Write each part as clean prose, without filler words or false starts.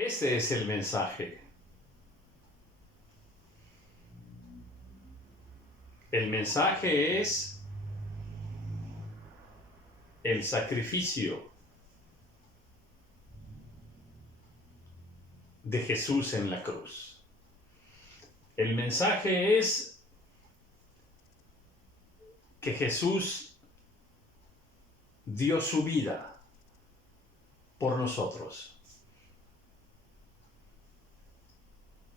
Ese es el mensaje. El mensaje es el sacrificio de Jesús en la cruz. El mensaje es que Jesús dio su vida por nosotros.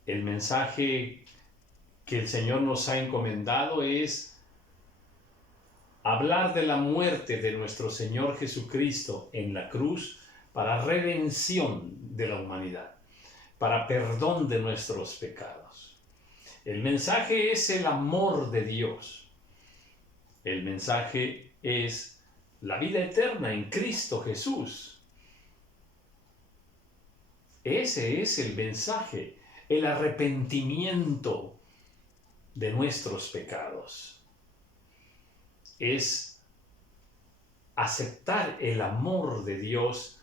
El mensaje que el Señor nos ha encomendado es hablar de la muerte de nuestro Señor Jesucristo en la cruz para redención de la humanidad, para perdón de nuestros pecados. El mensaje es el amor de Dios. El mensaje es la vida eterna en Cristo Jesús. Ese es el mensaje, el arrepentimiento de nuestros pecados. Es aceptar el amor de Dios,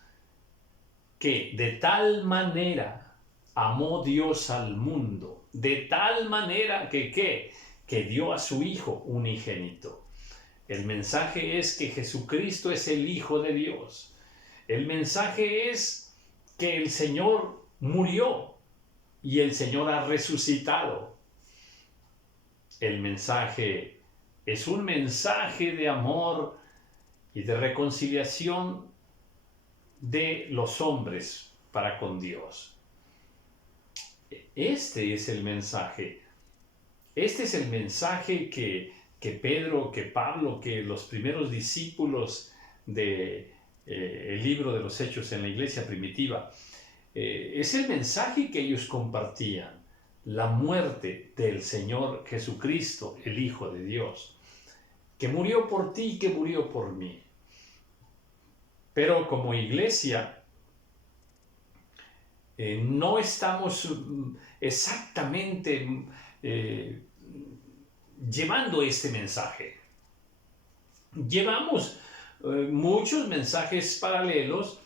que de tal manera amó Dios al mundo, de tal manera que dio a su Hijo unigénito. El mensaje es que Jesucristo es el Hijo de Dios. El mensaje es que el Señor murió y el Señor ha resucitado. El mensaje es un mensaje de amor y de reconciliación de los hombres para con Dios. Este es el mensaje. Este es el mensaje que Pedro, que Pablo, que los primeros discípulos del libro de los Hechos en la iglesia primitiva, es el mensaje que ellos compartían. La muerte del Señor Jesucristo, el Hijo de Dios, que murió por ti, que murió por mí. Pero como iglesia, no estamos exactamente llevando este mensaje. Llevamos muchos mensajes paralelos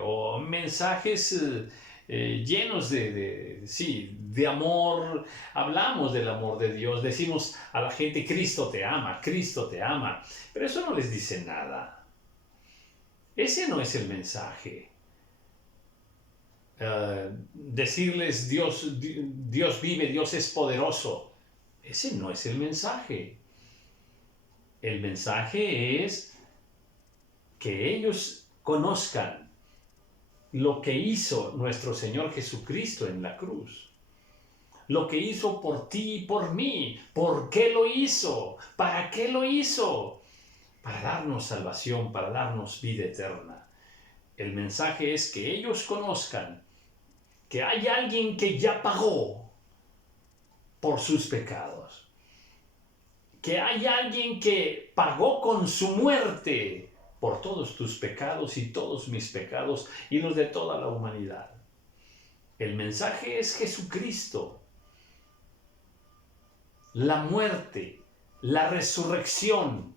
o mensajes llenos de amor. Hablamos del amor de Dios, decimos a la gente: Cristo te ama, pero eso no les dice nada. Ese no es el mensaje. Decirles Dios vive, Dios es poderoso, ese no es el mensaje. El mensaje es que ellos conozcan lo que hizo nuestro Señor Jesucristo en la cruz, lo que hizo por ti y por mí. ¿Por qué lo hizo? ¿Para qué lo hizo? Para darnos salvación, para darnos vida eterna. El mensaje es que ellos conozcan que hay alguien que ya pagó por sus pecados, que hay alguien que pagó con su muerte por todos tus pecados y todos mis pecados y los de toda la humanidad. El mensaje es Jesucristo, la muerte, la resurrección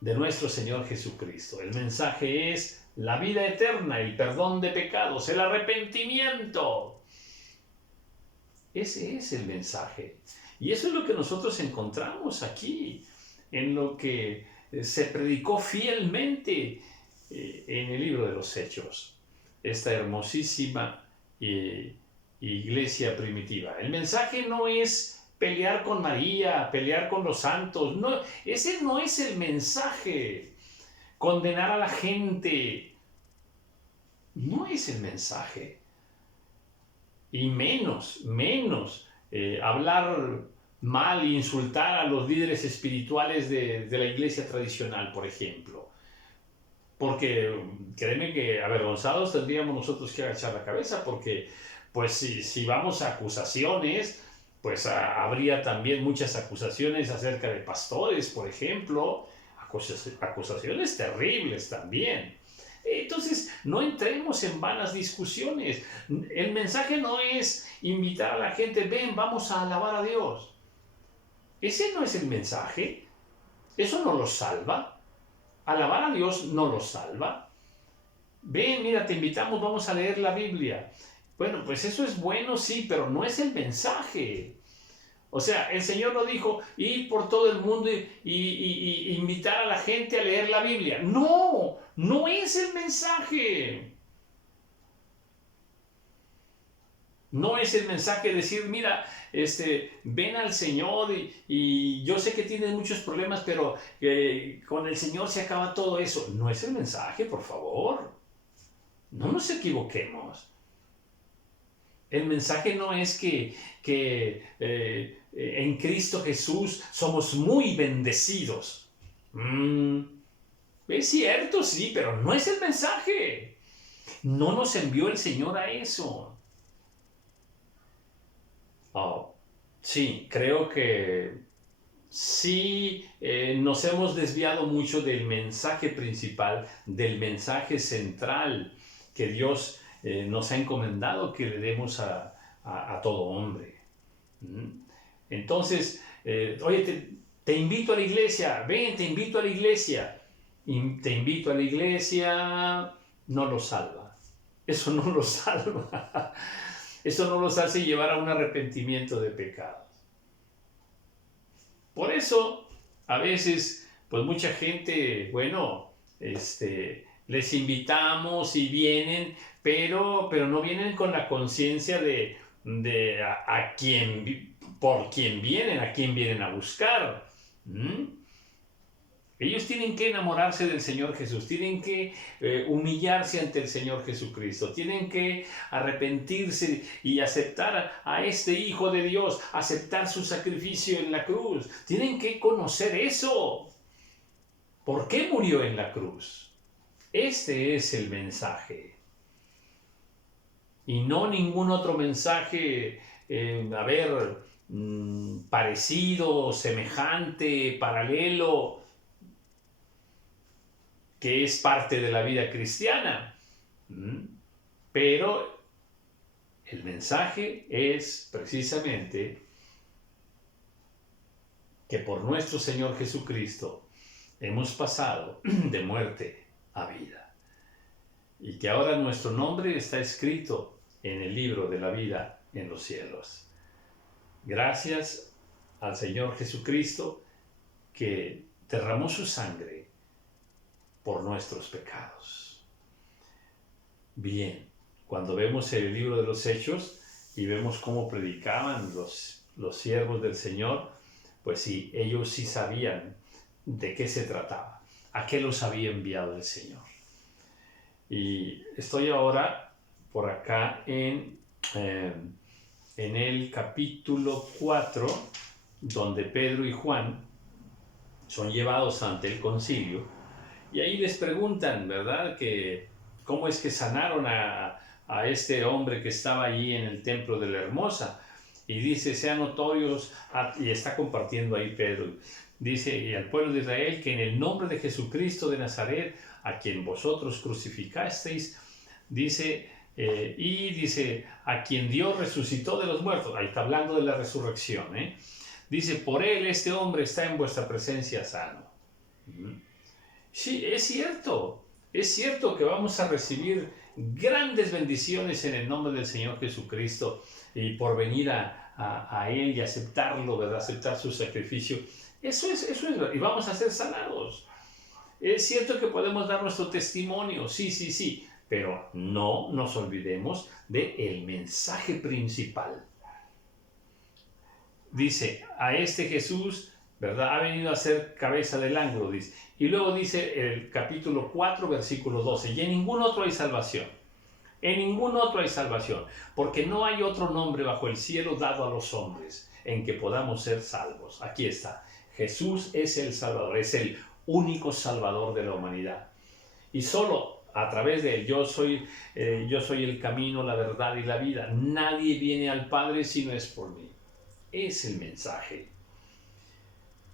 de nuestro Señor Jesucristo. El mensaje es la vida eterna, el perdón de pecados, el arrepentimiento. Ese es el mensaje. Y eso es lo que nosotros encontramos aquí, en lo que se predicó fielmente en el libro de los Hechos, esta hermosísima iglesia primitiva. El mensaje no es pelear con María, pelear con los santos. No, ese no es el mensaje. Condenar a la gente no es el mensaje. Y menos hablar mal e insultar a los líderes espirituales de la iglesia tradicional, por ejemplo. Porque créeme que avergonzados tendríamos nosotros que agachar la cabeza, porque pues si vamos a acusaciones, pues habría también muchas acusaciones acerca de pastores, por ejemplo, acusaciones terribles también. Entonces, no entremos en vanas discusiones. El mensaje no es invitar a la gente: ven, vamos a alabar a Dios. Ese no es el mensaje. Eso no los salva. Alabar a Dios no los salva. ven, mira, te invitamos, vamos a leer la Biblia. Bueno, pues eso es bueno, sí, pero no es el mensaje. O sea, el Señor no dijo ir por todo el mundo y invitar a la gente a leer la Biblia. No, no es el mensaje. No es el mensaje decir, mira, ven al Señor y yo sé que tienes muchos problemas, pero con el Señor se acaba todo eso. No es el mensaje, por favor. No nos equivoquemos. El mensaje no es que en Cristo Jesús somos muy bendecidos. Es cierto, sí, pero no es el mensaje. No nos envió el Señor a eso. Oh, sí, creo que sí nos hemos desviado mucho del mensaje principal, del mensaje central que Dios nos ha encomendado que le demos a todo hombre. ¿Mm? Entonces, oye, te invito a la iglesia, ven, te invito a la iglesia. Y te invito a la iglesia, no lo salva. Eso no lo salva. Eso no los hace llevar a un arrepentimiento de pecados. Por eso, a veces, pues mucha gente, bueno, les invitamos y vienen, pero no vienen con la conciencia de por quién vienen, a quién vienen a buscar. ¿Mm? Ellos tienen que enamorarse del Señor Jesús, tienen que humillarse ante el Señor Jesucristo, tienen que arrepentirse y aceptar a este Hijo de Dios, aceptar su sacrificio en la cruz. Tienen que conocer eso. ¿Por qué murió en la cruz? Este es el mensaje. Y no ningún otro mensaje, parecido, semejante, paralelo, que es parte de la vida cristiana. Pero el mensaje es precisamente que por nuestro Señor Jesucristo hemos pasado de muerte a vida. Y que ahora nuestro nombre está escrito en el libro de la vida en los cielos. Gracias al Señor Jesucristo que derramó su sangre por nuestros pecados. Bien, cuando vemos el libro de los Hechos y vemos cómo predicaban los siervos del Señor, pues sí, ellos sí sabían de qué se trataba, a qué los había enviado el Señor. Y estoy ahora por acá en el capítulo 4, donde Pedro y Juan son llevados ante el concilio, y ahí les preguntan, ¿verdad?, que cómo es que sanaron a este hombre que estaba allí en el templo de la Hermosa. Y dice, sean notorios, y está compartiendo ahí Pedro, dice, y al pueblo de Israel, que en el nombre de Jesucristo de Nazaret, a quien vosotros crucificasteis, dice, dice, a quien Dios resucitó de los muertos. Ahí está hablando de la resurrección, dice, por él este hombre está en vuestra presencia sano. Sí, es cierto que vamos a recibir grandes bendiciones en el nombre del Señor Jesucristo y por venir a Él y aceptarlo, ¿verdad? Aceptar su sacrificio. Eso es, y vamos a ser sanados. Es cierto que podemos dar nuestro testimonio, sí, pero no nos olvidemos del mensaje principal. Dice, a este Jesús, ¿verdad?, ha venido a ser cabeza del ángulo, dice. Y luego dice el capítulo 4, versículo 12, y en ningún otro hay salvación. En ningún otro hay salvación, porque no hay otro nombre bajo el cielo dado a los hombres en que podamos ser salvos. Aquí está. Jesús es el Salvador, es el único Salvador de la humanidad. Y solo a través de él, yo soy el camino, la verdad y la vida. Nadie viene al Padre si no es por mí. Es el mensaje.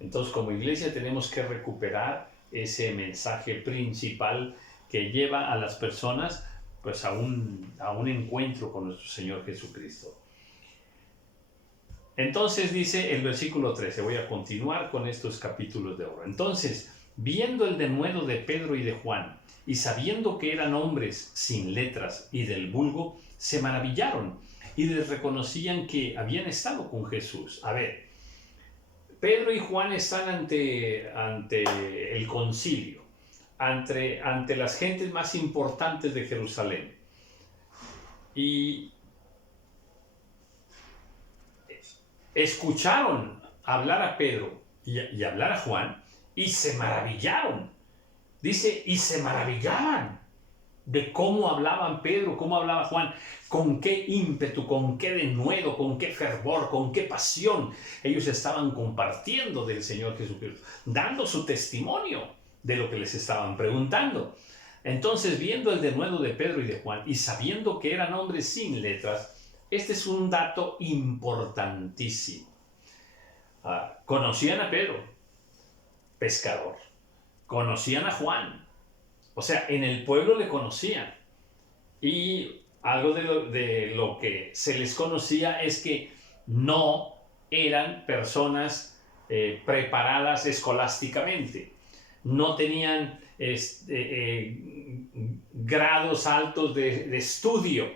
Entonces, como iglesia tenemos que recuperar ese mensaje principal que lleva a las personas pues a un encuentro con nuestro Señor Jesucristo. Entonces dice el versículo 13, voy a continuar con estos capítulos de oro. Entonces viendo el denuedo de Pedro y de Juan, y sabiendo que eran hombres sin letras y del vulgo, se maravillaron y les reconocían que habían estado con Jesús. A ver, Pedro y Juan están ante el concilio, ante las gentes más importantes de Jerusalén. Y escucharon hablar a Pedro y hablar a Juan y se maravillaron. Dice, y se maravillaban de cómo hablaban Pedro, cómo hablaba Juan, con qué ímpetu, con qué denuedo, con qué fervor, con qué pasión ellos estaban compartiendo del Señor Jesucristo, dando su testimonio de lo que les estaban preguntando. Entonces, viendo el denuedo de Pedro y de Juan y sabiendo que eran hombres sin letras, este es un dato importantísimo. Conocían a Pedro, pescador. Conocían a Juan. O sea, en el pueblo le conocían. Y algo de lo que se les conocía es que no eran personas preparadas escolásticamente. No tenían grados altos de estudio.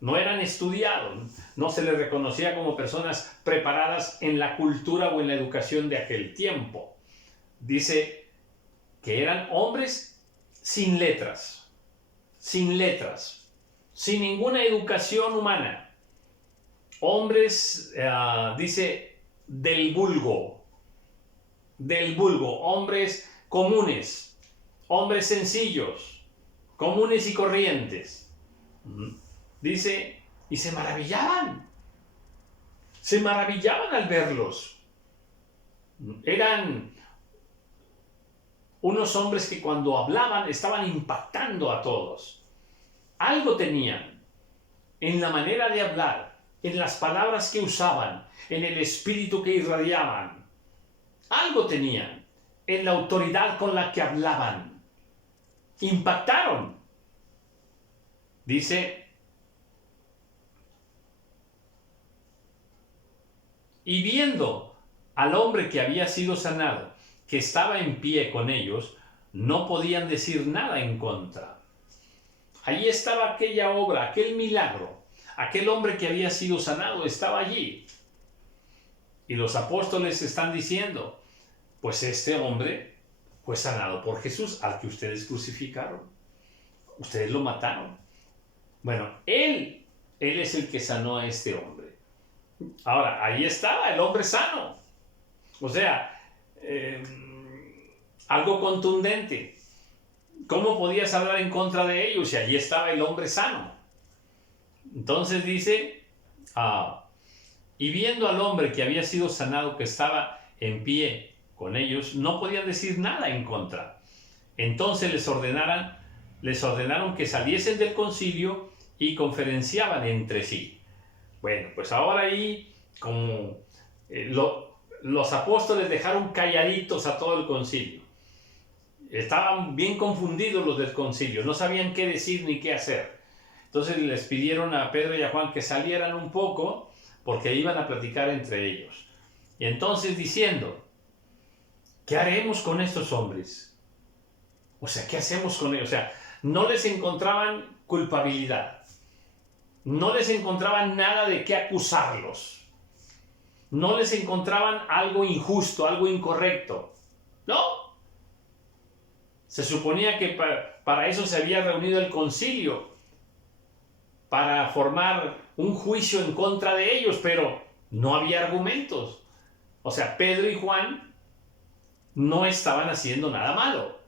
No eran estudiados. No se les reconocía como personas preparadas en la cultura o en la educación de aquel tiempo. Dice que eran hombres sin letras, sin ninguna educación humana. Hombres, dice, del vulgo, hombres comunes, hombres sencillos, comunes y corrientes. Dice, y se maravillaban al verlos. Eran unos hombres que cuando hablaban estaban impactando a todos. Algo tenían en la manera de hablar, en las palabras que usaban, en el espíritu que irradiaban. Algo tenían en la autoridad con la que hablaban. Impactaron. Dice, y viendo al hombre que había sido sanado, que estaba en pie con ellos, no podían decir nada en contra. Allí estaba aquella obra, aquel milagro, aquel hombre que había sido sanado estaba allí. Y los apóstoles están diciendo, pues este hombre fue sanado por Jesús, al que ustedes crucificaron. Ustedes lo mataron. Bueno, él es el que sanó a este hombre. Ahora, ahí estaba el hombre sano. O sea, algo contundente. ¿Cómo podías hablar en contra de ellos si allí estaba el hombre sano? Entonces dice, y viendo al hombre que había sido sanado, que estaba en pie con ellos, no podían decir nada en contra. Entonces les ordenaron que saliesen del concilio y conferenciaban entre sí. Bueno, pues ahora ahí, como los apóstoles dejaron calladitos a todo el concilio. Estaban bien confundidos los del concilio, no sabían qué decir ni qué hacer. Entonces les pidieron a Pedro y a Juan que salieran un poco porque iban a platicar entre ellos. Y entonces diciendo, ¿qué haremos con estos hombres? O sea, ¿qué hacemos con ellos? O sea, no les encontraban culpabilidad. No les encontraban nada de qué acusarlos. No les encontraban algo injusto, algo incorrecto. No. Se suponía que para eso se había reunido el concilio, para formar un juicio en contra de ellos, pero no había argumentos. O sea, Pedro y Juan no estaban haciendo nada malo.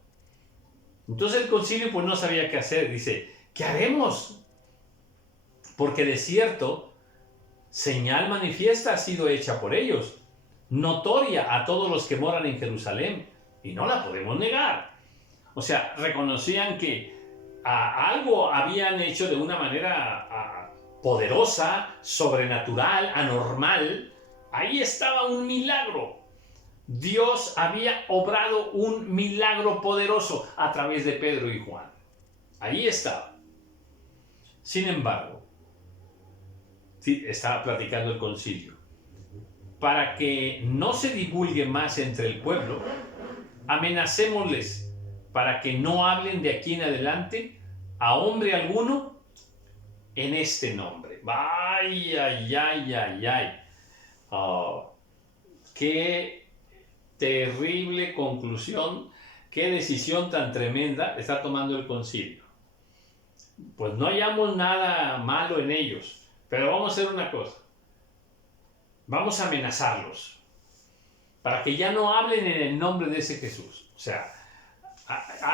Entonces el concilio pues no sabía qué hacer. Dice, ¿qué haremos? Porque de cierto, señal manifiesta ha sido hecha por ellos, notoria a todos los que moran en Jerusalén, y no la podemos negar. O sea, reconocían que algo habían hecho de una manera poderosa, sobrenatural, anormal. Ahí estaba un milagro. Dios había obrado un milagro poderoso a través de Pedro y Juan. Ahí estaba. Sin embargo, sí, estaba platicando el concilio. Para que no se divulgue más entre el pueblo, amenacémosles para que no hablen de aquí en adelante a hombre alguno en este nombre. Ay, ay, ay, ay, ay. Oh, qué terrible conclusión, qué decisión tan tremenda está tomando el concilio. Pues no hallamos nada malo en ellos, pero vamos a hacer una cosa. Vamos a amenazarlos para que ya no hablen en el nombre de ese Jesús. O sea,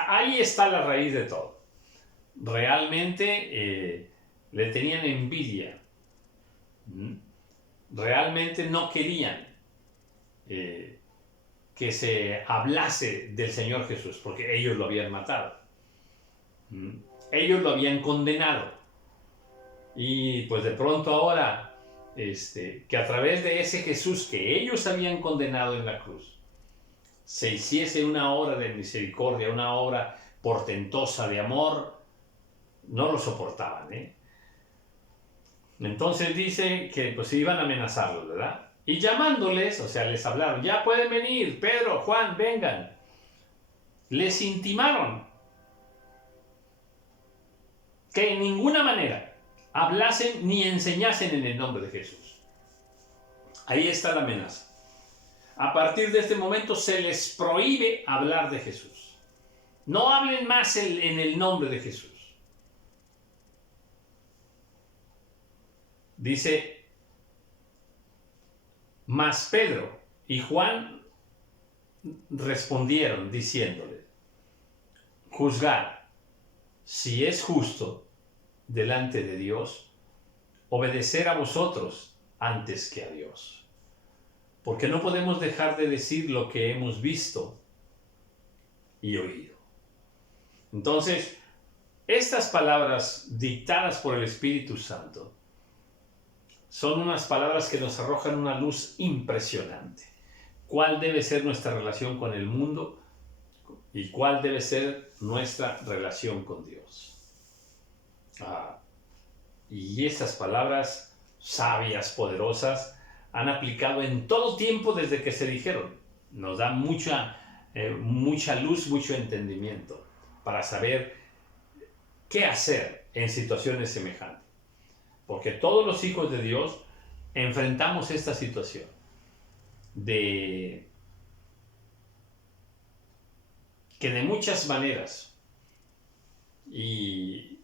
ahí está la raíz de todo. Realmente le tenían envidia. Realmente no querían que se hablase del Señor Jesús, porque ellos lo habían matado. Ellos lo habían condenado. Y pues de pronto ahora, que a través de ese Jesús que ellos habían condenado en la cruz, se hiciese una obra de misericordia, una obra portentosa de amor, no lo soportaban, Entonces dice que pues iban a amenazarlos, ¿verdad? Y llamándoles, o sea, les hablaron, ya pueden venir, Pedro, Juan, vengan. Les intimaron que en ninguna manera hablasen ni enseñasen en el nombre de Jesús. Ahí está la amenaza. A partir de este momento se les prohíbe hablar de Jesús. No hablen más en el nombre de Jesús. Dice, mas Pedro y Juan respondieron diciéndole, juzgad si es justo delante de Dios obedecer a vosotros antes que a Dios. Porque no podemos dejar de decir lo que hemos visto y oído. Entonces, estas palabras dictadas por el Espíritu Santo son unas palabras que nos arrojan una luz impresionante. ¿Cuál debe ser nuestra relación con el mundo y cuál debe ser nuestra relación con Dios? Y estas palabras sabias, poderosas, han aplicado en todo tiempo desde que se dijeron. Nos da mucha luz, mucho entendimiento para saber qué hacer en situaciones semejantes. Porque todos los hijos de Dios enfrentamos esta situación que de muchas maneras y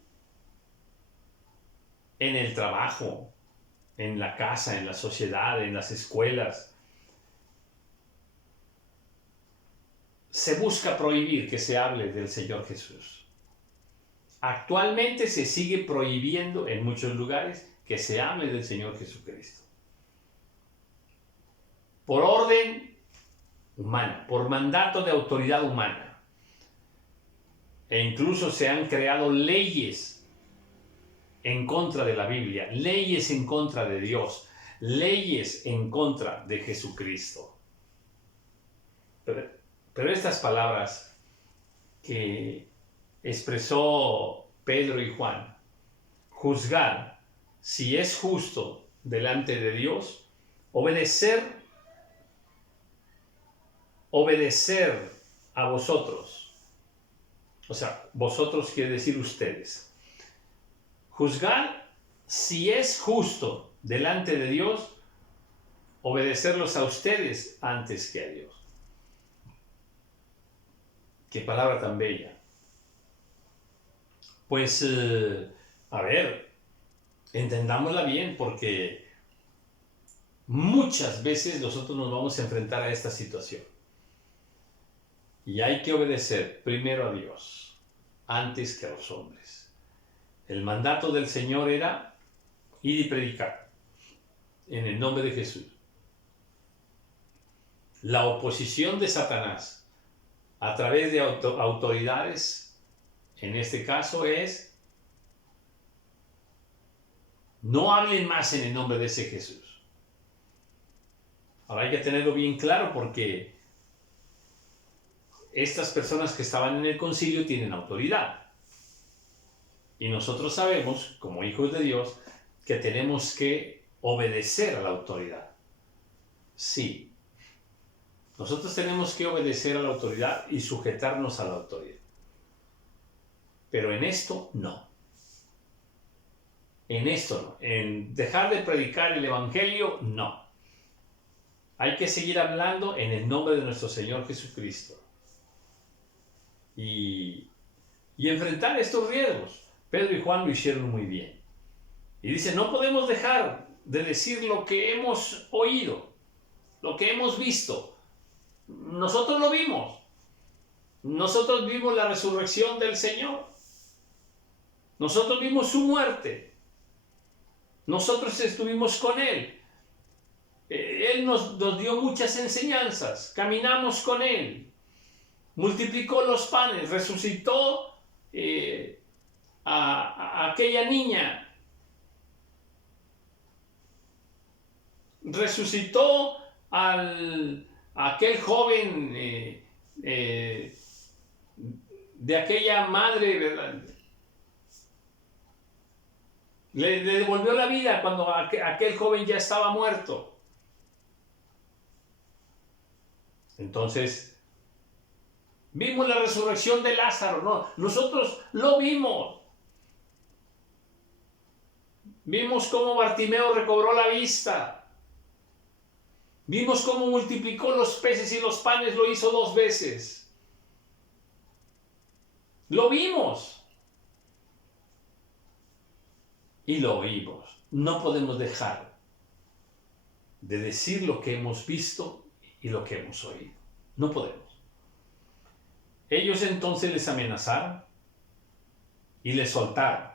en el trabajo, en la casa, en la sociedad, en las escuelas, se busca prohibir que se hable del Señor Jesús. Actualmente se sigue prohibiendo en muchos lugares que se hable del Señor Jesucristo. Por orden humana, por mandato de autoridad humana. E incluso se han creado leyes en contra de la Biblia, leyes en contra de Dios, leyes en contra de Jesucristo. Pero estas palabras que expresó Pedro y Juan, juzgar si es justo delante de Dios, obedecer a vosotros. O sea, vosotros quiere decir ustedes. Juzgar si es justo delante de Dios, obedecerlos a ustedes antes que a Dios. Qué palabra tan bella. Pues, a ver, entendámosla bien, porque muchas veces nosotros nos vamos a enfrentar a esta situación. Y hay que obedecer primero a Dios, antes que a los hombres. El mandato del Señor era ir y predicar en el nombre de Jesús. La oposición de Satanás a través de autoridades, en este caso es, no hablen más en el nombre de ese Jesús. Ahora hay que tenerlo bien claro porque estas personas que estaban en el concilio tienen autoridad. Y nosotros sabemos, como hijos de Dios, que tenemos que obedecer a la autoridad. Sí. Nosotros tenemos que obedecer a la autoridad y sujetarnos a la autoridad. Pero en esto no. En esto no. En dejar de predicar el Evangelio, no. Hay que seguir hablando en el nombre de nuestro Señor Jesucristo. Y enfrentar estos riesgos. Pedro y Juan lo hicieron muy bien. Y dice, no podemos dejar de decir lo que hemos oído, lo que hemos visto. Nosotros lo vimos. Nosotros vimos la resurrección del Señor. Nosotros vimos su muerte. Nosotros estuvimos con Él. Él nos dio muchas enseñanzas. Caminamos con Él. Multiplicó los panes. Resucitó a aquella niña. Resucitó a aquel joven de aquella madre, ¿verdad? Le devolvió la vida cuando aquel joven ya estaba muerto. Entonces, vimos la resurrección de Lázaro, ¿no? Nosotros lo vimos. Vimos cómo Bartimeo recobró la vista. Vimos cómo multiplicó los peces y los panes, lo hizo 2 veces. Lo vimos. Y lo oímos. No podemos dejar de decir lo que hemos visto y lo que hemos oído. No podemos. Ellos entonces les amenazaron y les soltaron,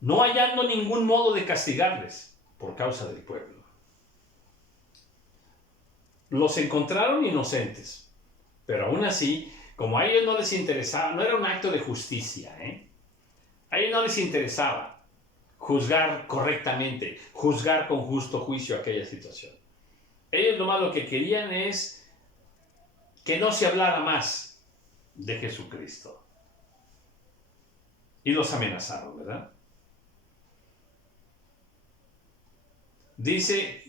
no hallando ningún modo de castigarles por causa del pueblo. Los encontraron inocentes, pero aún así, como a ellos no les interesaba, no era un acto de justicia, a ellos no les interesaba juzgar correctamente, juzgar con justo juicio aquella situación. Ellos nomás lo que querían es que no se hablara más de Jesucristo. Y los amenazaron, ¿verdad? Dice,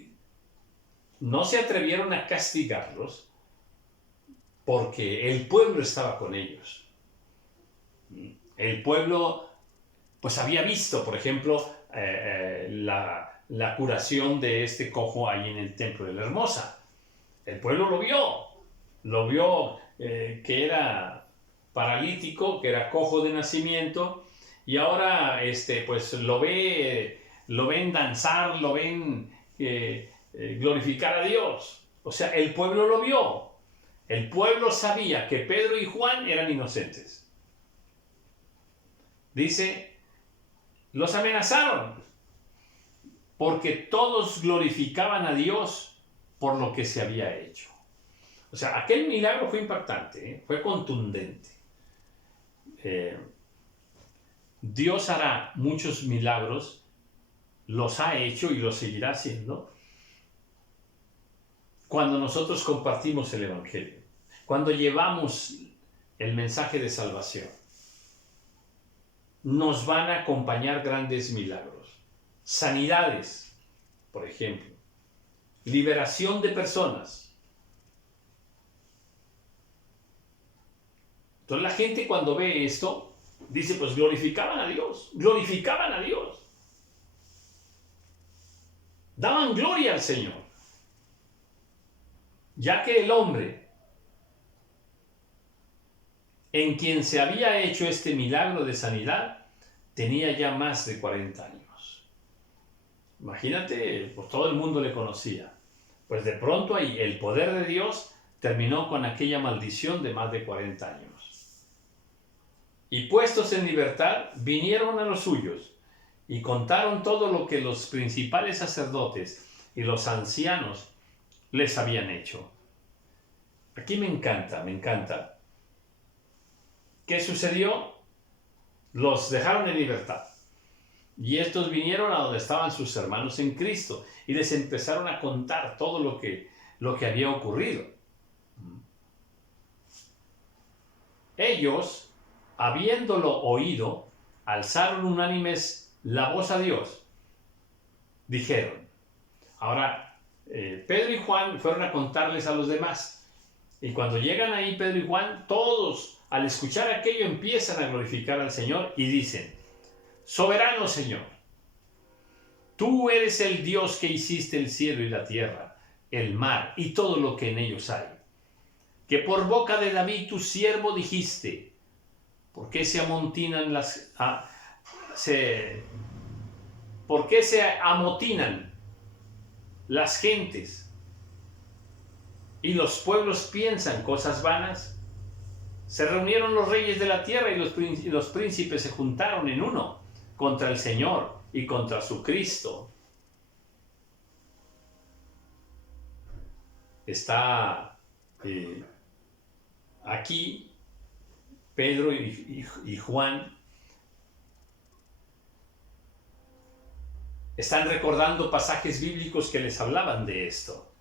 no se atrevieron a castigarlos porque el pueblo estaba con ellos. El pueblo pues había visto, por ejemplo, la curación de este cojo ahí en el templo de la Hermosa. El pueblo lo vio que era paralítico, que era cojo de nacimiento, y ahora pues lo ven danzar, lo ven glorificar a Dios. O sea, el pueblo lo vio. El pueblo sabía que Pedro y Juan eran inocentes. Dice, los amenazaron porque todos glorificaban a Dios por lo que se había hecho. O sea, aquel milagro fue impactante, fue contundente. Dios hará muchos milagros, los ha hecho y los seguirá haciendo cuando nosotros compartimos el Evangelio, cuando llevamos el mensaje de salvación. Nos van a acompañar grandes milagros, sanidades, por ejemplo, liberación de personas. Entonces la gente cuando ve esto, dice, pues glorificaban a Dios, daban gloria al Señor, ya que el hombre en quien se había hecho este milagro de sanidad tenía ya más de 40 años. Imagínate, pues todo el mundo le conocía. Pues de pronto ahí el poder de Dios terminó con aquella maldición de más de 40 años. Y puestos en libertad, vinieron a los suyos y contaron todo lo que los principales sacerdotes y los ancianos les habían hecho. Aquí me encanta. ¿Qué sucedió? Los dejaron en libertad. Y estos vinieron a donde estaban sus hermanos en Cristo y les empezaron a contar todo lo que había ocurrido. Ellos, habiéndolo oído, alzaron unánimes la voz a Dios. Dijeron, ahora, Pedro y Juan fueron a contarles a los demás. Y cuando llegan ahí Pedro y Juan, todos al escuchar aquello empiezan a glorificar al Señor y dicen: soberano Señor, tú eres el Dios que hiciste el cielo y la tierra, el mar y todo lo que en ellos hay. Que por boca de David tu siervo dijiste: ¿por qué se amotinan ¿por qué se amotinan las gentes y los pueblos piensan cosas vanas? Se reunieron los reyes de la tierra y los príncipes se juntaron en uno contra el Señor y contra su Cristo. Está aquí Pedro y Juan están recordando pasajes bíblicos que les hablaban de esto.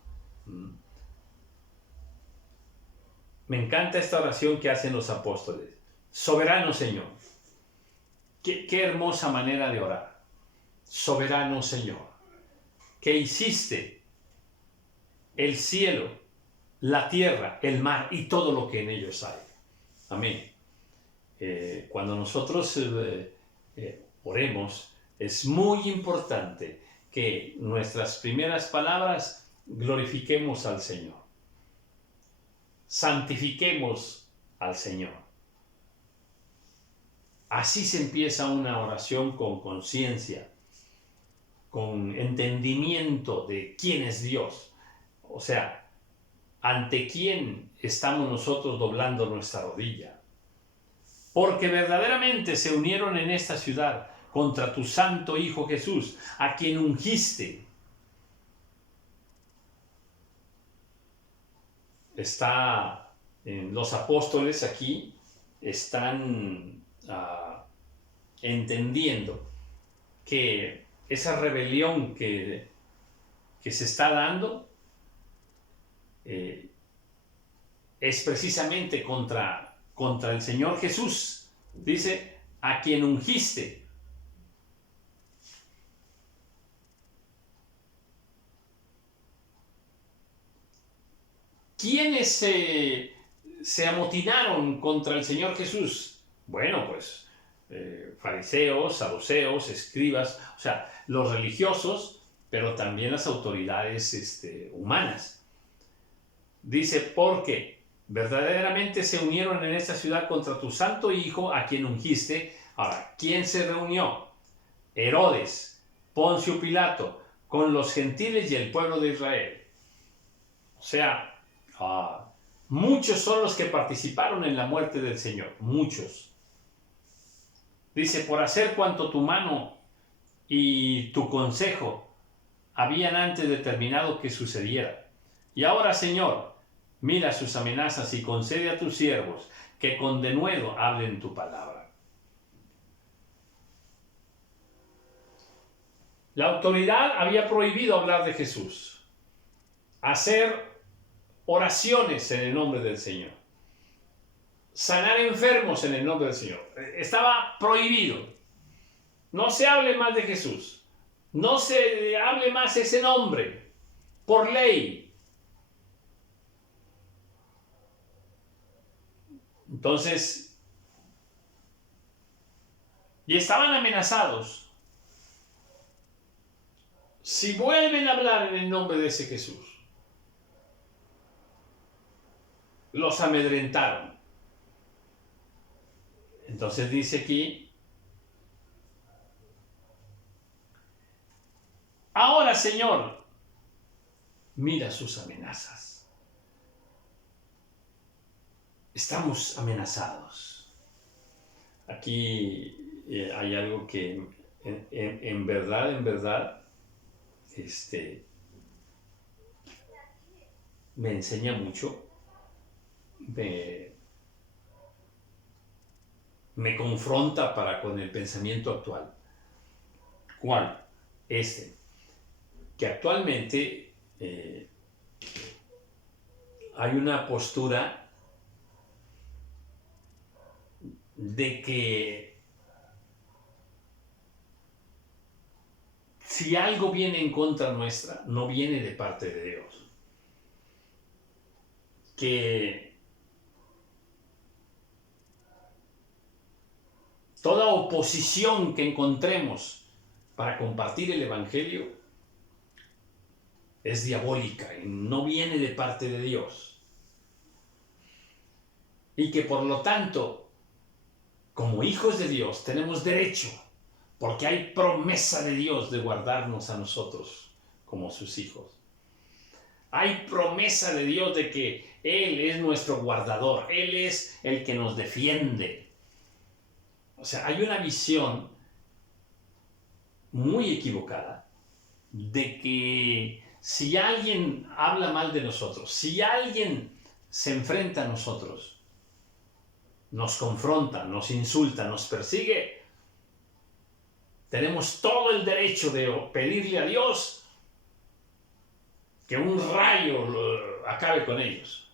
Me encanta esta oración que hacen los apóstoles. Soberano Señor. Qué hermosa manera de orar. Soberano Señor, que hiciste el cielo, la tierra, el mar y todo lo que en ellos hay. Amén. Cuando nosotros oremos, es muy importante que nuestras primeras palabras glorifiquemos al Señor. Santifiquemos al Señor. Así se empieza una oración con conciencia, con entendimiento de quién es Dios. O sea, ante quién estamos nosotros doblando nuestra rodilla. Porque verdaderamente se unieron en esta ciudad contra tu santo Hijo Jesús, a quien ungiste. Los apóstoles aquí están entendiendo que esa rebelión que se está dando es precisamente contra el Señor Jesús. Dice, a quien ungiste. ¿Quiénes se amotinaron contra el Señor Jesús? Bueno, pues fariseos, saduceos, escribas, o sea, los religiosos, pero también las autoridades humanas. Dice, porque verdaderamente se unieron en esta ciudad contra tu santo Hijo, a quien ungiste. Ahora, ¿quién se reunió? Herodes, Poncio Pilato, con los gentiles y el pueblo de Israel. O sea, muchos son los que participaron en la muerte del Señor, muchos. Dice, por hacer cuanto tu mano y tu consejo habían antes determinado que sucediera. Y ahora, Señor, mira sus amenazas y concede a tus siervos que con denuedo hablen tu palabra. La autoridad había prohibido hablar de Jesús, hacer oraciones en el nombre del Señor, sanar enfermos en el nombre del Señor. Estaba prohibido. No se hable más de Jesús. No se hable más ese nombre por ley. Entonces, y estaban amenazados. Si vuelven a hablar en el nombre de ese Jesús, los amedrentaron. Entonces dice aquí, ahora, Señor, mira sus amenazas. Estamos amenazados. Aquí hay algo que en verdad, me enseña mucho, me confronta con el pensamiento actual. ¿Cuál? Que actualmente hay una postura de que si algo viene en contra nuestra, no viene de parte de Dios. Que toda oposición que encontremos para compartir el Evangelio es diabólica y no viene de parte de Dios. Y que por lo tanto, como hijos de Dios, tenemos derecho, porque hay promesa de Dios de guardarnos a nosotros como sus hijos. Hay promesa de Dios de que Él es nuestro guardador, Él es el que nos defiende. O sea, hay una visión muy equivocada de que si alguien habla mal de nosotros, si alguien se enfrenta a nosotros, nos confronta, nos insulta, nos persigue, tenemos todo el derecho de pedirle a Dios que un rayo acabe con ellos.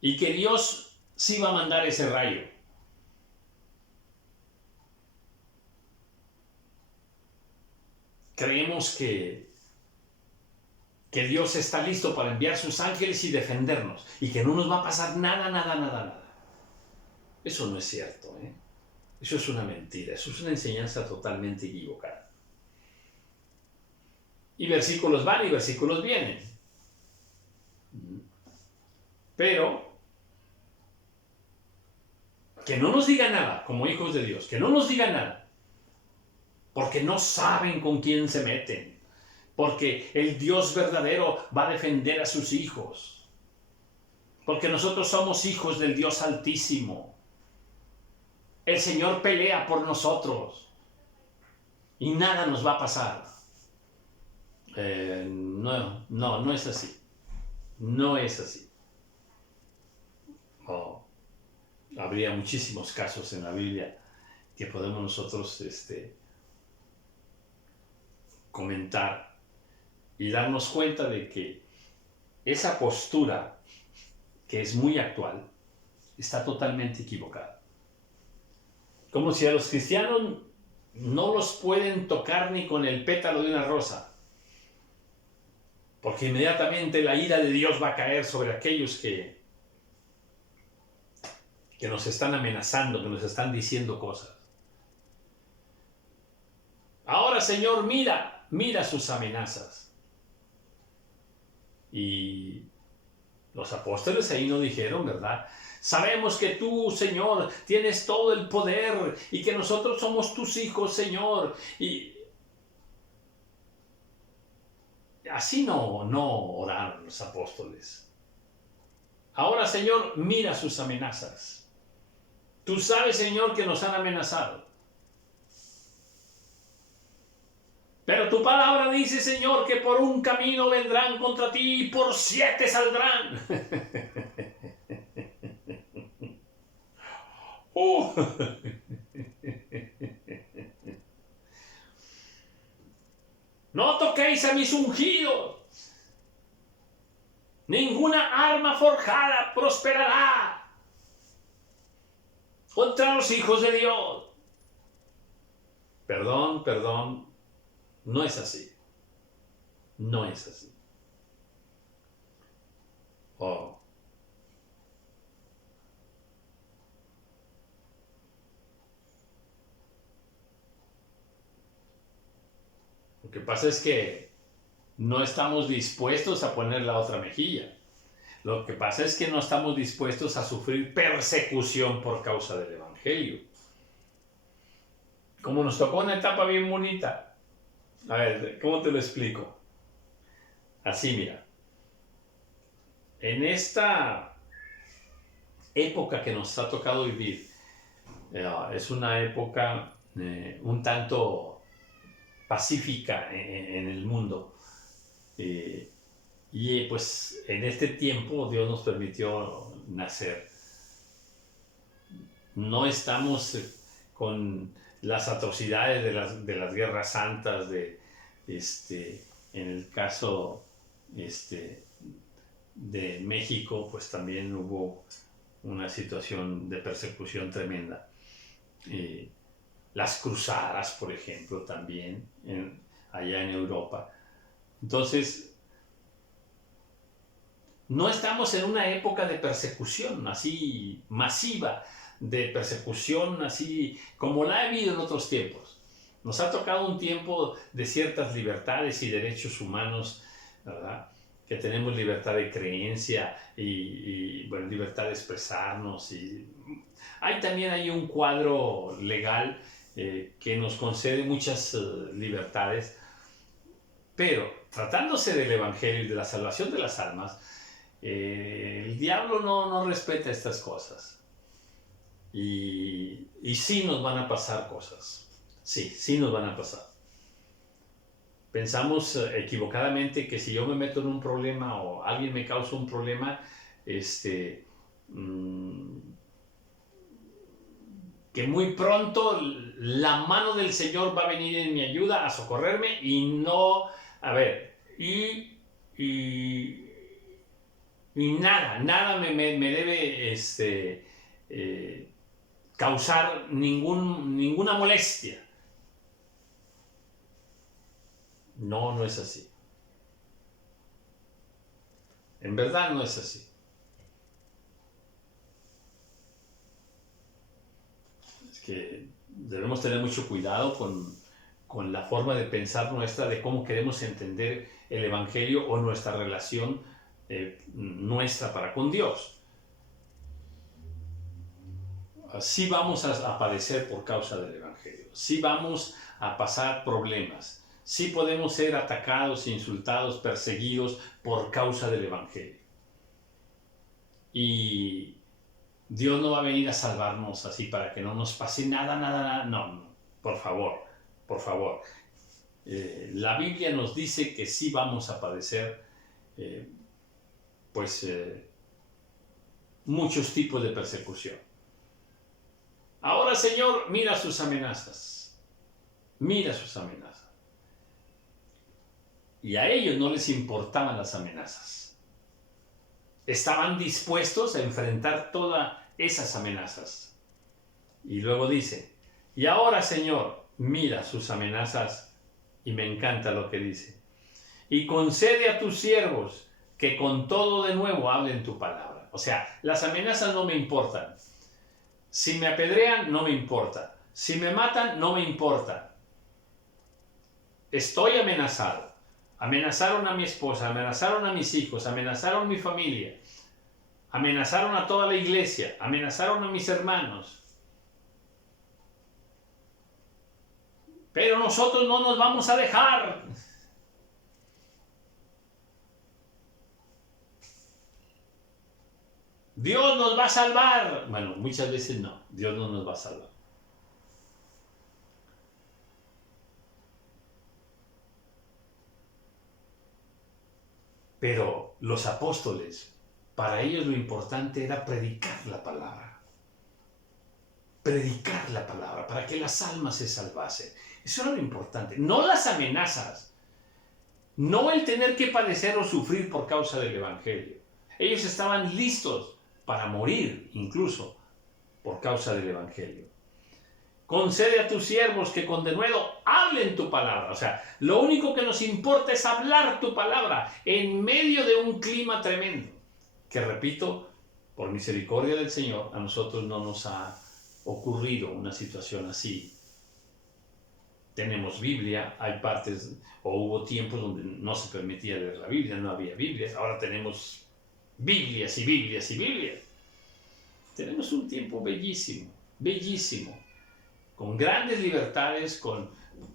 Y que Dios sí va a mandar ese rayo. Creemos que Dios está listo para enviar sus ángeles y defendernos. Y que no nos va a pasar nada, nada, nada, nada. Eso no es cierto, ¿eh? Eso es una mentira. Eso es una enseñanza totalmente equivocada. Y versículos van y versículos vienen. Pero que no nos diga nada como hijos de Dios, que no nos diga nada, porque no saben con quién se meten, porque el Dios verdadero va a defender a sus hijos, porque nosotros somos hijos del Dios Altísimo. El Señor pelea por nosotros y nada nos va a pasar. No es así. No es así. Habría muchísimos casos en la Biblia que podemos nosotros comentar y darnos cuenta de que esa postura, que es muy actual, está totalmente equivocada. Como si a los cristianos no los pueden tocar ni con el pétalo de una rosa, porque inmediatamente la ira de Dios va a caer sobre aquellos que nos están amenazando, que nos están diciendo cosas. Ahora, Señor, mira sus amenazas. Y los apóstoles ahí no dijeron, ¿verdad? Sabemos que tú, Señor, tienes todo el poder y que nosotros somos tus hijos, Señor. Y así no oraron los apóstoles. Ahora, Señor, mira sus amenazas. Tú sabes, Señor, que nos han amenazado. Pero tu palabra dice, Señor, que por un camino vendrán contra ti y por 7 saldrán. No toquéis a mis ungidos. Ninguna arma forjada prosperará contra los hijos de Dios. Perdón, no es así. No es así. Lo que pasa es que no estamos dispuestos a poner la otra mejilla. Lo que pasa es que no estamos dispuestos a sufrir persecución por causa del Evangelio. Como nos tocó una etapa bien bonita. A ver, ¿cómo te lo explico? Así, mira. En esta época que nos ha tocado vivir, es una época un tanto pacífica en el mundo. Y pues en este tiempo Dios nos permitió nacer. No estamos con las atrocidades de las guerras santas, en el caso de México, pues también hubo una situación de persecución tremenda. Las cruzadas, por ejemplo, también. allá en Europa. Entonces, no estamos en una época de persecución así masiva, de persecución así como la ha habido en otros tiempos. Nos ha tocado un tiempo de ciertas libertades y derechos humanos, ¿verdad? Que tenemos libertad de creencia bueno, libertad de expresarnos. También hay un cuadro legal que nos concede muchas libertades, pero tratándose del Evangelio y de la salvación de las almas, el diablo no respeta estas cosas. Y sí nos van a pasar cosas. Sí nos van a pasar. Pensamos equivocadamente que si yo me meto en un problema o alguien me causa un problema, que muy pronto la mano del Señor va a venir en mi ayuda a socorrerme y no, a ver, y nada me debe causar ninguna molestia. No es así. En verdad no es así. Es que debemos tener mucho cuidado con la forma de pensar nuestra, de cómo queremos entender el Evangelio o nuestra relación nuestra para con Dios. Sí vamos a padecer por causa del Evangelio. Sí vamos a pasar problemas. Sí podemos ser atacados, insultados, perseguidos por causa del Evangelio. Y Dios no va a venir a salvarnos así para que no nos pase nada. No, por favor. La Biblia nos dice que sí vamos a padecer muchos tipos de persecución. Ahora, Señor, mira sus amenazas. Mira sus amenazas. Y a ellos no les importaban las amenazas. Estaban dispuestos a enfrentar todas esas amenazas. Y luego dice, y ahora, Señor, mira sus amenazas. Y me encanta lo que dice. Y concede a tus siervos que con todo de nuevo hablen tu palabra. O sea, las amenazas no me importan. Si me apedrean, no me importa. Si me matan, no me importa. Estoy amenazado. Amenazaron a mi esposa, amenazaron a mis hijos, amenazaron a mi familia, amenazaron a toda la iglesia, amenazaron a mis hermanos. Pero nosotros no nos vamos a dejar. Dios nos va a salvar. Bueno, muchas veces no, Dios no nos va a salvar. Pero los apóstoles, para ellos lo importante era predicar la palabra. Predicar la palabra para que las almas se salvasen. Eso era lo importante. No las amenazas. No el tener que padecer o sufrir por causa del Evangelio. Ellos estaban listos para morir incluso por causa del Evangelio. Concede a tus siervos que con denuedo hablen tu palabra. O sea, lo único que nos importa es hablar tu palabra en medio de un clima tremendo. Que repito, por misericordia del Señor, a nosotros no nos ha ocurrido una situación así. Tenemos Biblia, hay partes, o hubo tiempos donde no se permitía leer la Biblia, no había Biblias. Ahora tenemos Biblias y Biblias y Biblias. Tenemos un tiempo bellísimo, bellísimo. Con grandes libertades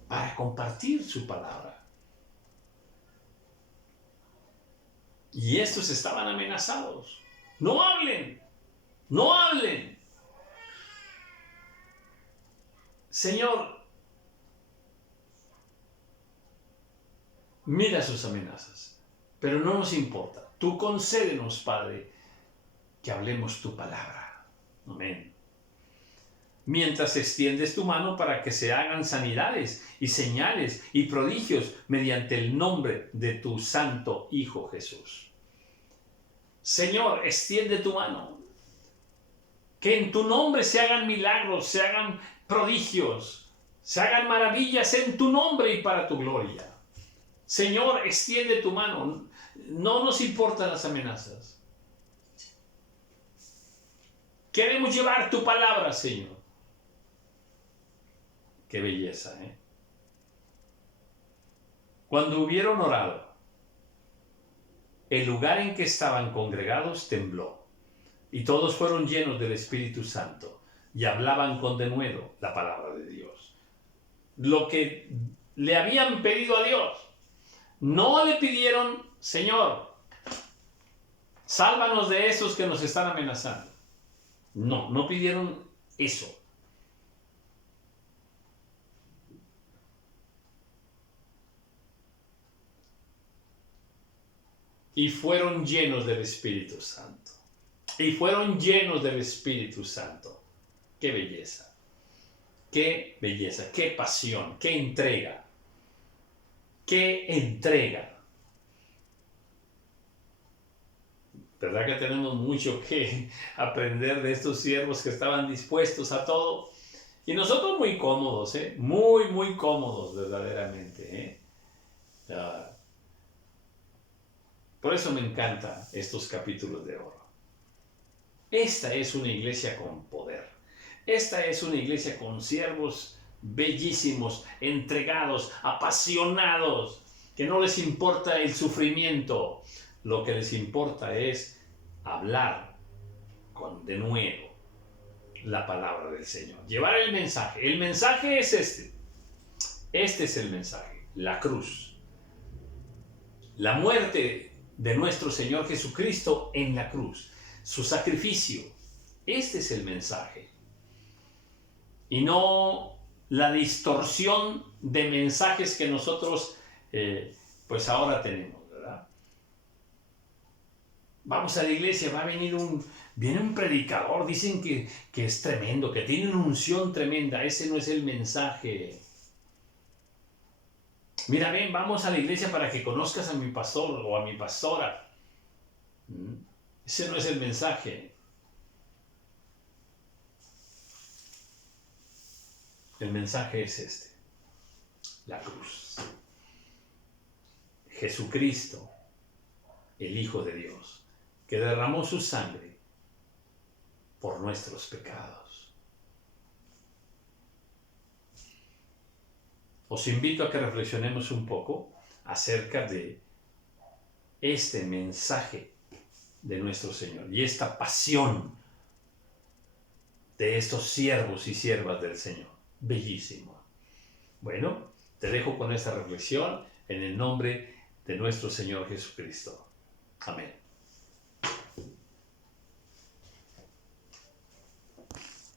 para compartir su palabra. Y estos estaban amenazados. No hablen, no hablen. Señor, mira sus amenazas, pero no nos importa. Tú concédenos, Padre, que hablemos tu palabra. Amén. Mientras extiendes tu mano para que se hagan sanidades y señales y prodigios mediante el nombre de tu santo Hijo Jesús. Señor, extiende tu mano. Que en tu nombre se hagan milagros, se hagan prodigios. se hagan maravillas en tu nombre y para tu gloria. Señor, extiende tu mano. No nos importan las amenazas. Queremos llevar tu palabra, Señor. Qué belleza, ¿eh? Cuando hubieron orado, el lugar en que estaban congregados tembló, y todos fueron llenos del Espíritu Santo, y hablaban con denuedo la palabra de Dios. Lo que le habían pedido a Dios. No le pidieron, Señor, sálvanos de esos que nos están amenazando. No, no pidieron eso. Y fueron llenos del Espíritu Santo. Y fueron llenos del Espíritu Santo. ¡Qué belleza! ¡Qué belleza! ¡Qué pasión! ¡Qué entrega! ¡Qué entrega! ¿Verdad que tenemos mucho que aprender de estos siervos que estaban dispuestos a todo? Y nosotros muy cómodos, ¿eh? Muy, muy cómodos verdaderamente, ¿eh? Por eso me encantan estos capítulos de oro. Esta es una iglesia con poder. Esta es una iglesia con siervos bellísimos, entregados, apasionados, que no les importa el sufrimiento. Lo que les importa es hablar con denuedo la palabra del Señor. Llevar el mensaje. El mensaje es este. Este es el mensaje. La cruz. La muerte de nuestro Señor Jesucristo en la cruz. Su sacrificio. Este es el mensaje. Y no la distorsión de mensajes que nosotros pues ahora tenemos, ¿verdad? Vamos a la iglesia, viene un predicador, dicen que es tremendo, que tiene una unción tremenda. Ese no es el mensaje. Mira, ven, vamos a la iglesia para que conozcas a mi pastor o a mi pastora. Ese no es el mensaje. El mensaje es este. La cruz. Jesucristo, el Hijo de Dios, que derramó su sangre por nuestros pecados. Os invito a que reflexionemos un poco acerca de este mensaje de nuestro Señor y esta pasión de estos siervos y siervas del Señor. Bellísimo. Bueno, te dejo con esta reflexión en el nombre de nuestro Señor Jesucristo. Amén.